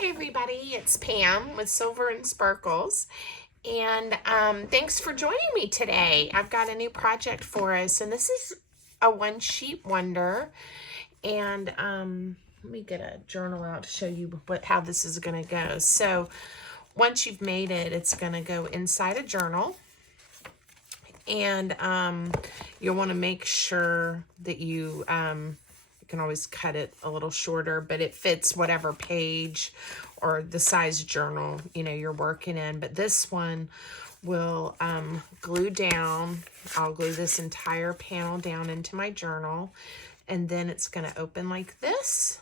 Hi everybody, it's Pam with Silver and Sparkles, and thanks for joining me today. I've got a new project for us, and this is a one sheet wonder, and let me get a journal out to show you how this is going to go. So once you've made it, it's going to go inside a journal, and you'll want to make sure that you can always cut it a little shorter, but it fits whatever page or the size journal you're working in. But this one will glue down. I'll glue this entire panel down into my journal, and then it's going to open like this.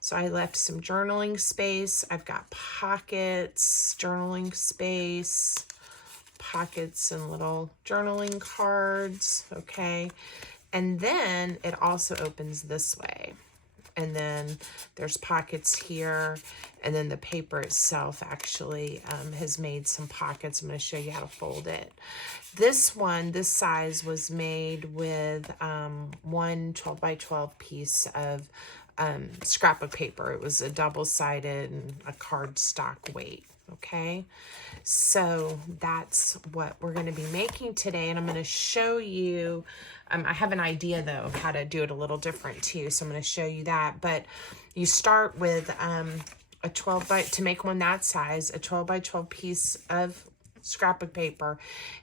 So I left some journaling space. I've got pockets, journaling space, pockets and little journaling cards, okay? And then it also opens this way. And then there's pockets here. And then the paper itself actually has made some pockets. I'm going to show you how to fold it. This one, this size, was made with one 12 by 12 piece of scrapbook paper. It was a double-sided and a cardstock weight. Okay, so that's what we're going to be making today, and I'm going to show you, I have an idea though of how to do it a little different too, so I'm going to show you that. But you start with a 12 by, to make one that size, a 12 by 12 piece of scrapbook paper,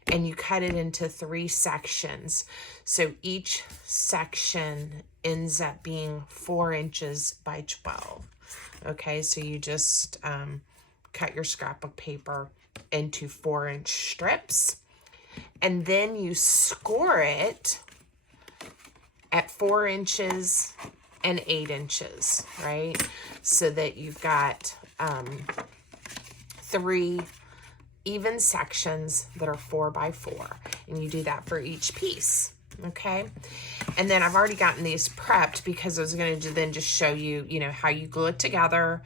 and you cut it into 3 sections. So each section ends up being 4 inches by 12. Okay, so you just cut your scrapbook paper into 4-inch strips, and then you score it at 4 inches and 8 inches, right? So that you've got 3 even sections that are 4 by 4, and you do that for each piece. Okay, and then I've already gotten these prepped because I was going to then just show you, how you glue it together,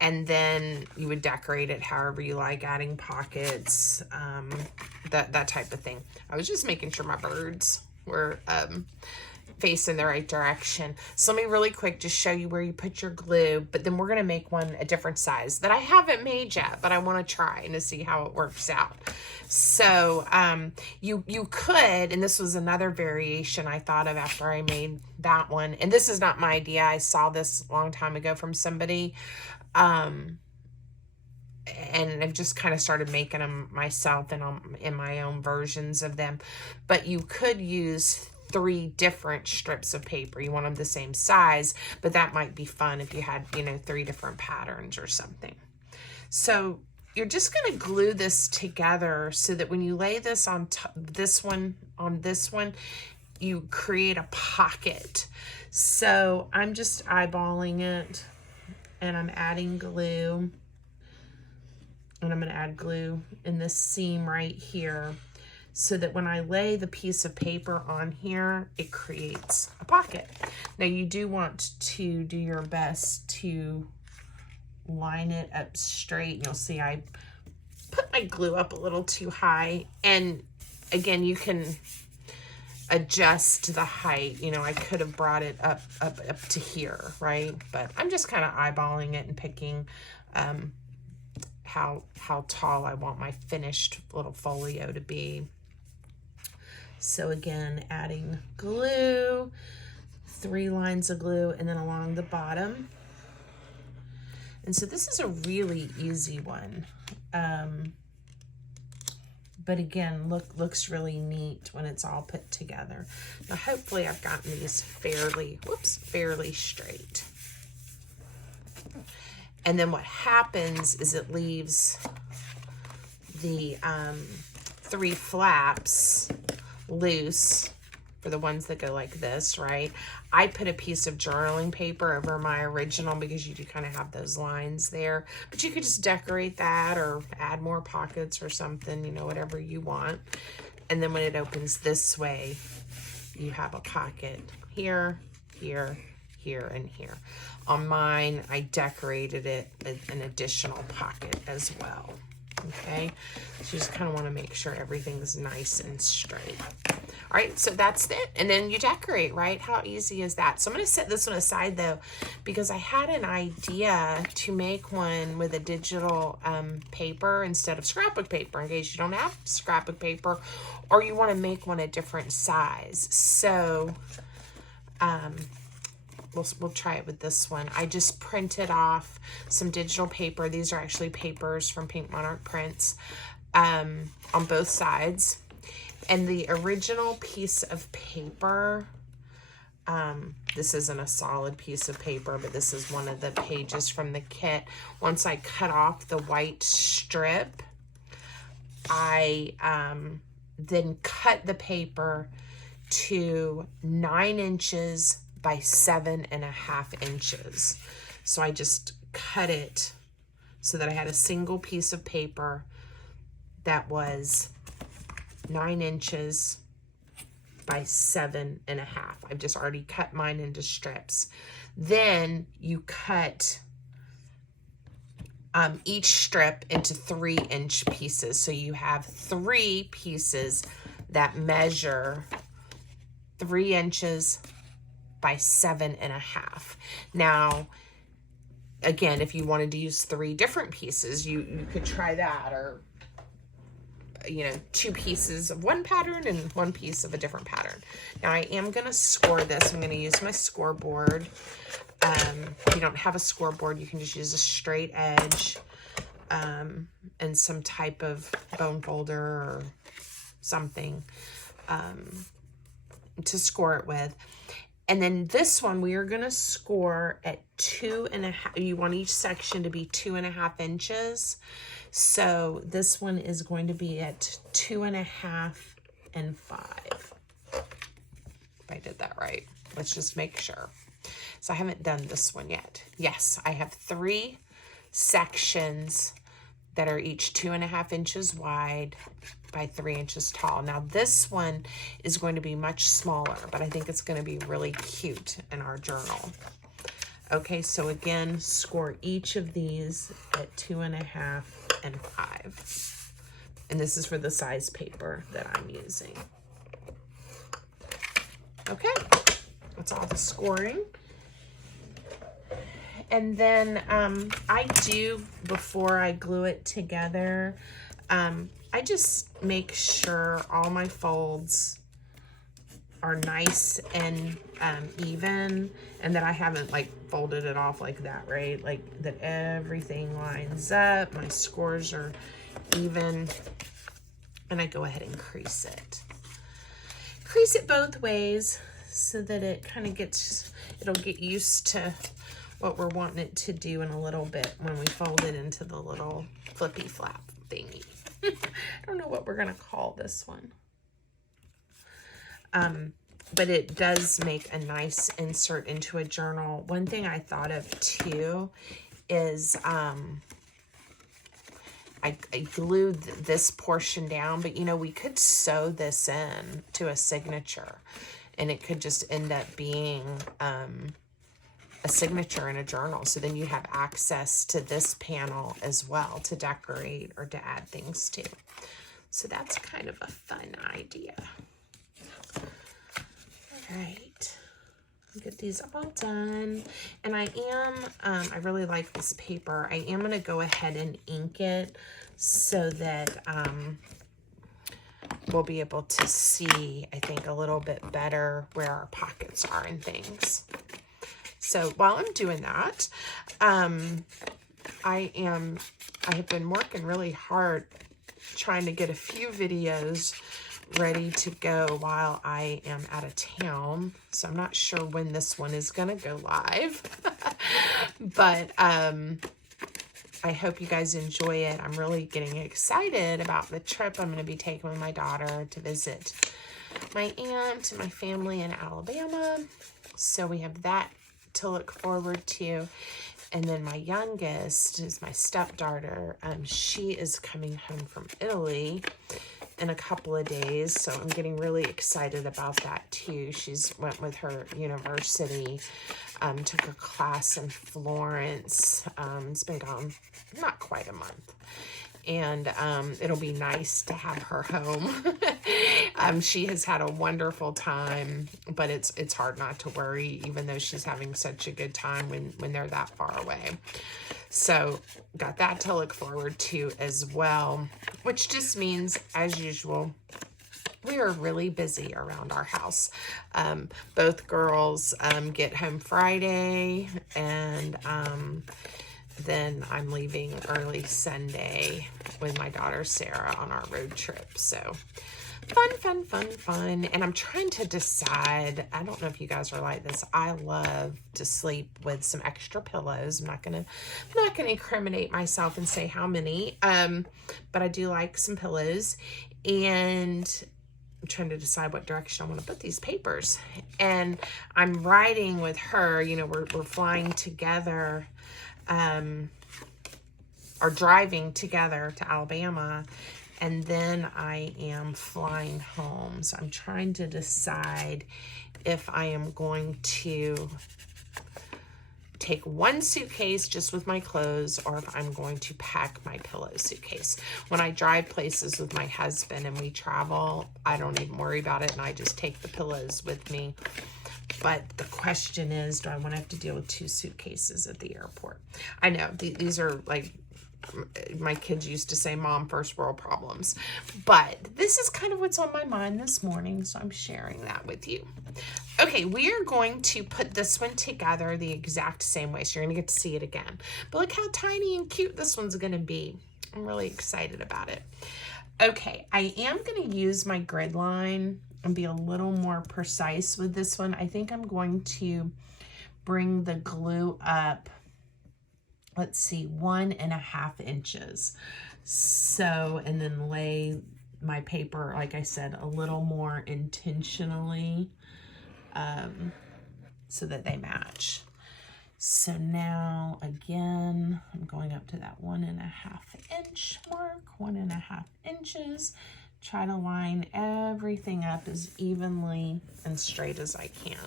and then you would decorate it however you like, adding pockets, that type of thing. I was just making sure my birds were facing the right direction. So let me really quick just show you where you put your glue, but then we're going to make one a different size that I haven't made yet, but I want to try and to see how it works out. So you could, and this was another variation I thought of after I made that one, and this is not my idea. I saw this a long time ago from somebody, and I've just kind of started making them myself and in my own versions of them. But you could use 3 different strips of paper. You want them the same size, but that might be fun if you had, 3 different patterns or something. So you're just going to glue this together so that when you lay this on this one, you create a pocket. So I'm just eyeballing it, and I'm adding glue, and I'm going to add glue in this seam right here, so that when I lay the piece of paper on here, it creates a pocket. Now you do want to do your best to line it up straight. You'll see I put my glue up a little too high, and again, you can adjust the height. I could have brought it up to here, right? But I'm just kind of eyeballing it and picking how tall I want my finished little folio to be. So again, adding glue, 3 lines of glue, and then along the bottom. And so this is a really easy one. But again, looks really neat when it's all put together. Now, hopefully I've gotten these fairly straight. And then what happens is it leaves the 3 flaps loose for the ones that go like this, right? I put a piece of journaling paper over my original because you do kind of have those lines there, but you could just decorate that or add more pockets or something, whatever you want. And then when it opens this way, you have a pocket here, here, here, and here. On mine, I decorated it with an additional pocket as well. Okay, so you just kind of want to make sure everything's nice and straight. All right, so that's it. And then you decorate, right? How easy is that? So I'm going to set this one aside though, because I had an idea to make one with a digital paper instead of scrapbook paper, in case you don't have scrapbook paper or you want to make one a different size. So we'll try it with this one. I just printed off some digital paper. These are actually papers from Pink Monarch Prints on both sides. And the original piece of paper, this isn't a solid piece of paper, but this is one of the pages from the kit. Once I cut off the white strip, I then cut the paper to 9 inches by 7.5 inches. So I just cut it so that I had a single piece of paper that was 9 inches by 7.5. I've just already cut mine into strips. Then you cut each strip into 3-inch pieces. So you have 3 pieces that measure 3 inches by 7.5. Now, again, if you wanted to use 3 different pieces, you could try that, or 2 pieces of one pattern and 1 piece of a different pattern. Now I am going to score this. I'm going to use my scoreboard. If you don't have a scoreboard, you can just use a straight edge and some type of bone folder or something to score it with. And then this one, we are going to score at 2.5. You want each section to be 2.5 inches. So this one is going to be at 2.5 and 5. If I did that right. Let's just make sure. So I haven't done this one yet. Yes, I have 3 sections that are each 2.5 inches wide by 3 inches tall. Now this one is going to be much smaller, but I think it's going to be really cute in our journal. Okay, so again, score each of these at 2.5 and 5. And this is for the size paper that I'm using. Okay, that's all the scoring. And then I do, before I glue it together, I just make sure all my folds are nice and even, and that I haven't like folded it off like that, right? Like that everything lines up, my scores are even, and I go ahead and crease it. Crease it both ways so that it kind of gets, it'll get used to what we're wanting it to do in a little bit when we fold it into the little flippy flap thingy. I don't know what we're gonna call this one. But it does make a nice insert into a journal. One thing I thought of too is I glued this portion down, but we could sew this in to a signature and it could just end up being a signature in a journal. So then you have access to this panel as well to decorate or to add things to. So that's kind of a fun idea. All right, get these all done. And I really like this paper. I am gonna go ahead and ink it so that we'll be able to see, I think, a little bit better where our pockets are and things. So while I'm doing that, I have been working really hard trying to get a few videos ready to go while I am out of town. So I'm not sure when this one is going to go live, but I hope you guys enjoy it. I'm really getting excited about the trip I'm going to be taking with my daughter to visit my aunt and my family in Alabama. So we have that to look forward to. And then my youngest is my stepdaughter. She is coming home from Italy in a couple of days, so I'm getting really excited about that too. She's went with her university, took a class in Florence. It's been gone not quite a month, and it'll be nice to have her home. She has had a wonderful time, but it's hard not to worry, even though she's having such a good time when they're that far away. So got that to look forward to as well, which just means, as usual, we are really busy around our house. Both girls get home Friday, and then I'm leaving early Sunday with my daughter Sarah on our road trip. So fun. And I'm trying to decide, I don't know if you guys are like this. I love to sleep with some extra pillows. I'm not gonna incriminate myself and say how many, but I do like some pillows, and I'm trying to decide what direction I want to put these papers. And I'm riding with her, you know, we're flying together, or driving together to Alabama, and then I am flying home. So I'm trying to decide if I am going to take one suitcase just with my clothes, or if I'm going to pack my pillow suitcase. When I drive places with my husband and we travel, I don't even worry about it, and I just take the pillows with me. But the question is, do I want to have to deal with 2 suitcases at the airport? I know these are like, my kids used to say, Mom, first world problems. But this is kind of what's on my mind this morning, so I'm sharing that with you. Okay, we are going to put this one together the exact same way, so you're going to get to see it again. But look how tiny and cute this one's going to be. I'm really excited about it. Okay, I am going to use my grid line and be a little more precise with this one. I think I'm going to bring the glue up, let's see, 1.5 inches. So, and then lay my paper, like I said, a little more intentionally, so that they match. So now again, I'm going up to that 1.5 inch mark, 1.5 inches. Try to line everything up as evenly and straight as I can.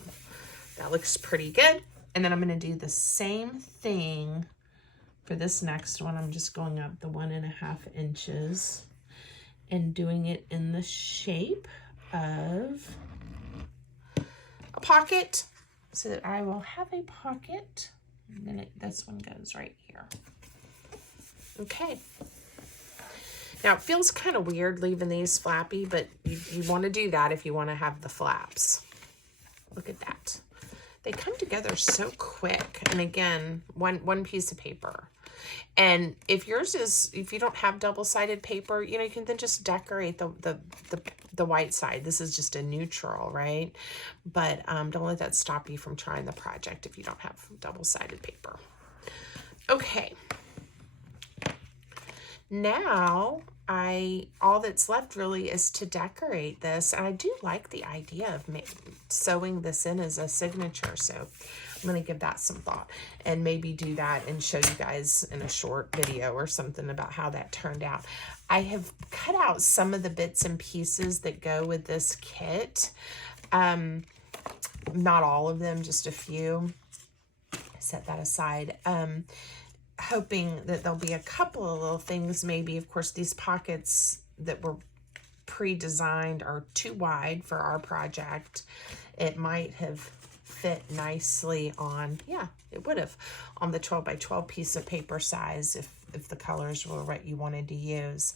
That looks pretty good. And then I'm going to do the same thing for this next one. I'm just going up the 1.5 inches and doing it in the shape of a pocket, so that I will have a pocket. And then this one goes right here. Okay. Now it feels kind of weird leaving these flappy, but you want to do that if you want to have the flaps. Look at that. They come together so quick. And again, one piece of paper. And if yours is, if you don't have double-sided paper, you know, you can then just decorate the white side. This is just a neutral, right? But don't let that stop you from trying the project if you don't have double-sided paper. Okay. Now, all that's left really is to decorate this. And I do like the idea of sewing this in as a signature. So I'm going to give that some thought and maybe do that and show you guys in a short video or something about how that turned out. I have cut out some of the bits and pieces that go with this kit. Not all of them, just a few. Set that aside. Hoping that there'll be a couple of little things. Maybe, of course, these pockets that were pre-designed are too wide for our project. It might have fit nicely on, yeah, it would have, on the 12 by 12 piece of paper size if the colors were what you wanted to use.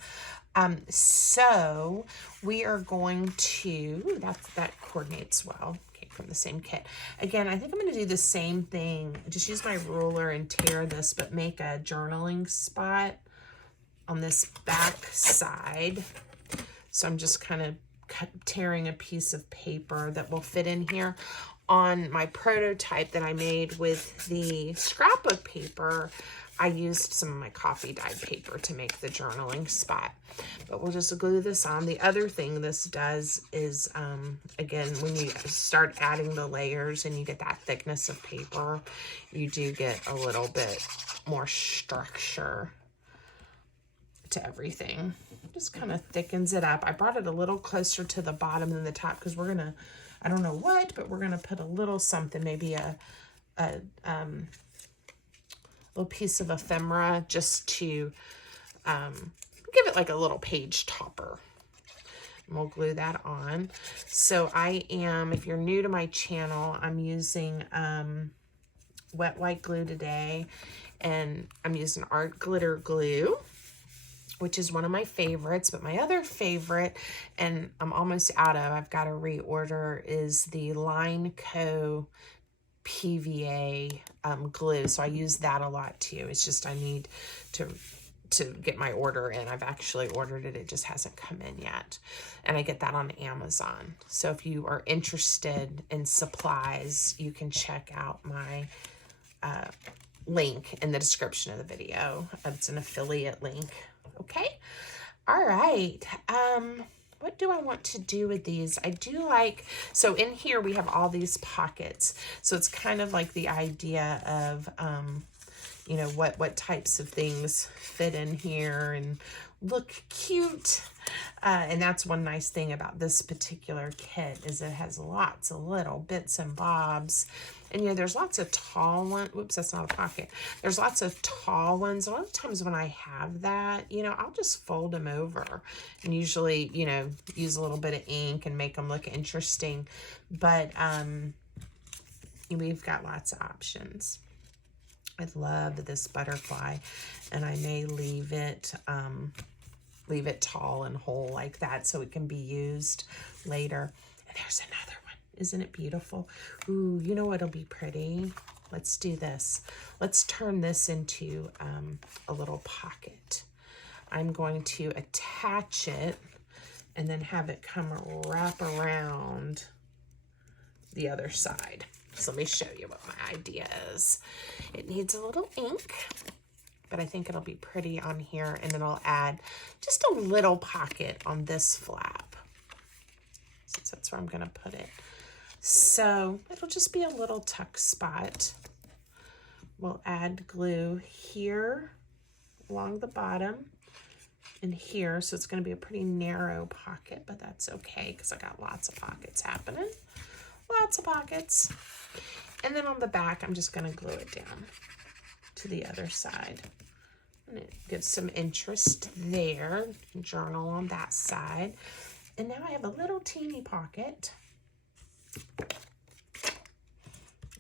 So we are going to, that coordinates well. From the same kit. Again, I think I'm going to do the same thing. Just use my ruler and tear this, but make a journaling spot on this back side. So I'm just kind of tearing a piece of paper that will fit in here. On my prototype that I made with the scrapbook paper, I used some of my coffee dyed paper to make the journaling spot. But we'll just glue this on. The other thing this does is, again, when you start adding the layers and you get that thickness of paper, you do get a little bit more structure to everything. Just kind of thickens it up. I brought it a little closer to the bottom than the top because we're going to, I don't know what, but we're going to put a little something, maybe a little piece of ephemera just to give it like a little page topper. And we'll glue that on. So I am, if you're new to my channel, I'm using wet white glue today, and I'm using Art Glitter Glue, which is one of my favorites. But my other favorite, and I'm almost out of, I've got to reorder, is the Line Co. PVA glue. So I use that a lot too. It's just I need to get my order in. I've actually ordered it. It just hasn't come in yet. And I get that on Amazon. So if you are interested in supplies, you can check out my link in the description of the video. It's an affiliate link. Okay. All right. What do I want to do with these? I do like, so in here we have all these pockets. So it's kind of like the idea of, you know, what types of things fit in here and look cute. And that's one nice thing about this particular kit, is it has lots of little bits and bobs. And, you know, there's lots of tall ones. Whoops, that's not a pocket. There's lots of tall ones. A lot of times when I have that, you know, I'll just fold them over and usually, you know, use a little bit of ink and make them look interesting. But we've got lots of options. I love this butterfly, and I may leave it tall and whole like that so it can be used later. And there's another one. Isn't it beautiful? Ooh, you know what'll be pretty? Let's do this. Let's turn this into a little pocket. I'm going to attach it and then have it come wrap around the other side. So let me show you what my idea is. It needs a little ink, but I think it'll be pretty on here, and then I'll add just a little pocket on this flap, since that's where I'm going to put it. So it'll just be a little tuck spot. We'll add glue here along the bottom and here, so it's going to be a pretty narrow pocket, but that's okay because I got lots of pockets happening. Lots of pockets. And then on the back, I'm just going to glue it down to the other side. And it gives some interest there. Journal on that side. And now I have a little teeny pocket.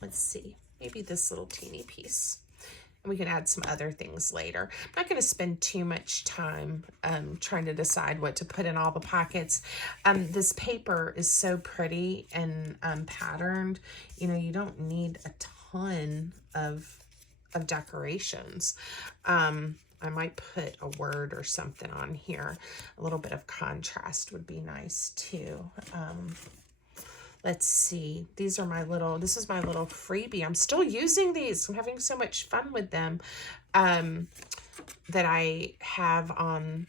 Let's see, maybe this little teeny piece. And we can add some other things later. I'm not going to spend too much time trying to decide what to put in all the pockets. This paper is so pretty and patterned. You know, you don't need a ton of decorations. I might put a word or something on here. A little bit of contrast would be nice too. Let's see. These are my little, this is my little freebie. I'm still using these. I'm having so much fun with them that I have on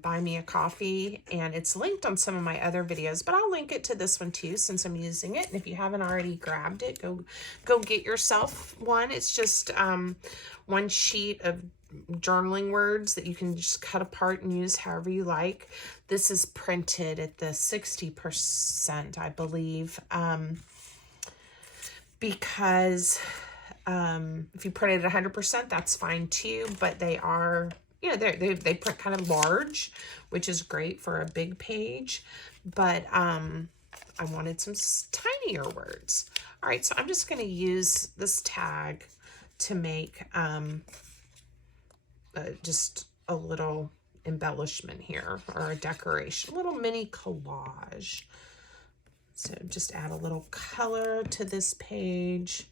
Buy Me a Coffee, and it's linked on some of my other videos, but I'll link it to this one too since I'm using it. And if you haven't already grabbed it, go get yourself one. It's just one sheet of journaling words that you can just cut apart and use however you like. This is printed at the 60%, I believe, because if you print it at 100%, that's fine too, but they are, you know, they print kind of large, which is great for a big page, but I wanted some tinier words. All right, so I'm just going to use this tag to make just a little embellishment here, or a decoration, a little mini collage. So just add a little color to this page,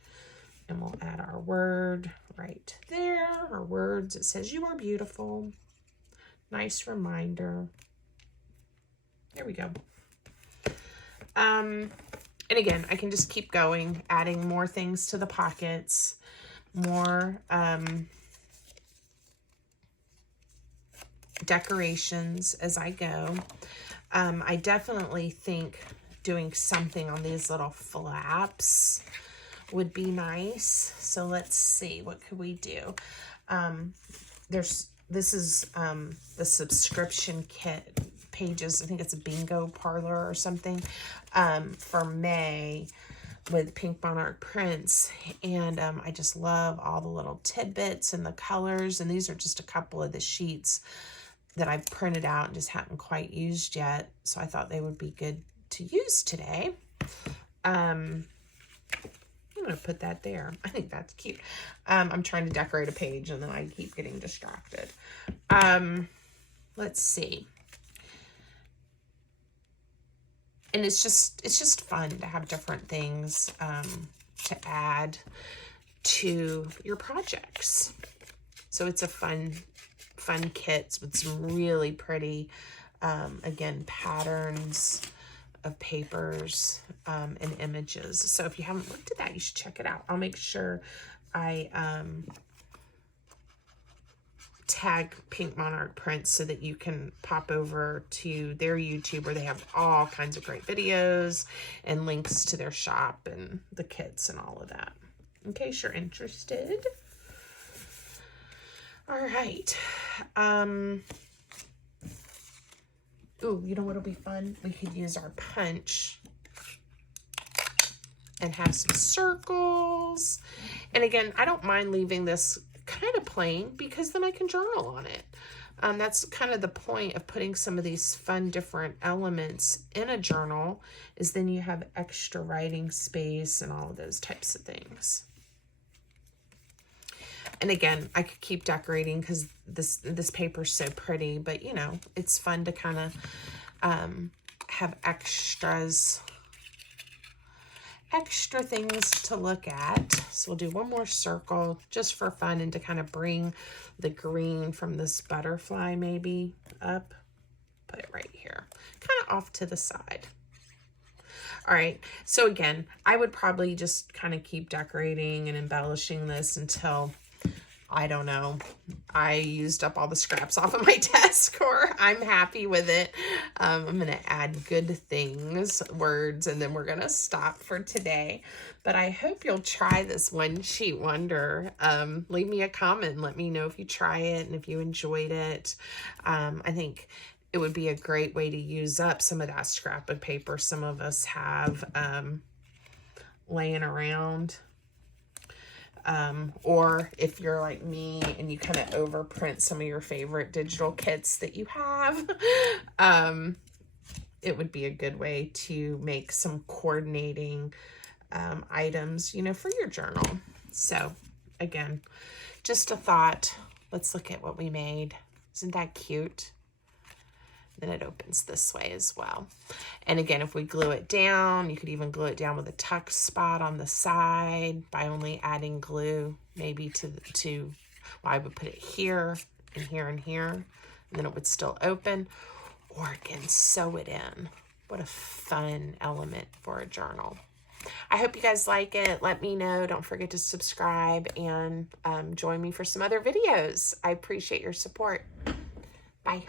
and we'll add our word right there. Our words, it says "You are beautiful." Nice reminder. There we go. And again, I can just keep going, adding more things to the pockets, more decorations as I go. I definitely think doing something on these little flaps would be nice. So let's see, what could we do? This is the subscription kit pages. I think it's a bingo parlor or something for May with Pink Monarch Prints, and I just love all the little tidbits and the colors, and these are just a couple of the sheets that I've printed out and just haven't quite used yet. So I thought they would be good to use today. I'm going to put that there. I think that's cute. I'm trying to decorate a page and then I keep getting distracted. Let's see. And it's just fun to have different things to add to your projects. So it's a fun kit with some really pretty, again, patterns of papers and images. So if you haven't looked at that, you should check it out. I'll make sure I tag Pink Monarch Prints so that you can pop over to their YouTube where they have all kinds of great videos and links to their shop and the kits and all of that, in case you're interested. All right. Ooh, you know what'll be fun? We could use our punch and have some circles. And again, I don't mind leaving this kind of plain because then I can journal on it. That's kind of the point of putting some of these fun different elements in a journal, is then you have extra writing space and all of those types of things. And again, I could keep decorating because this paper's so pretty, but you know, it's fun to kind of have extra things to look at. So we'll do one more circle just for fun and to kind of bring the green from this butterfly maybe up. Put it right here, kind of off to the side. All right, so again, I would probably just kind of keep decorating and embellishing this until, I don't know, I used up all the scraps off of my desk or I'm happy with it. I'm going to add good things, words, and then we're going to stop for today. But I hope you'll try this One Sheet Wonder. Leave me a comment. Let me know if you try it and if you enjoyed it. I think it would be a great way to use up some of that scrap of paper some of us have laying around. Or if you're like me and you kind of overprint some of your favorite digital kits that you have, it would be a good way to make some coordinating items, you know, for your journal. So again, just a thought. Let's look at what we made. Isn't that cute? Then it opens this way as well. And again, if we glue it down, you could even glue it down with a tuck spot on the side by only adding glue maybe well, I would put it here and here and here, and then it would still open. Or again, sew it in. What a fun element for a journal. I hope you guys like it. Let me know. Don't forget to subscribe and join me for some other videos. I appreciate your support. Bye.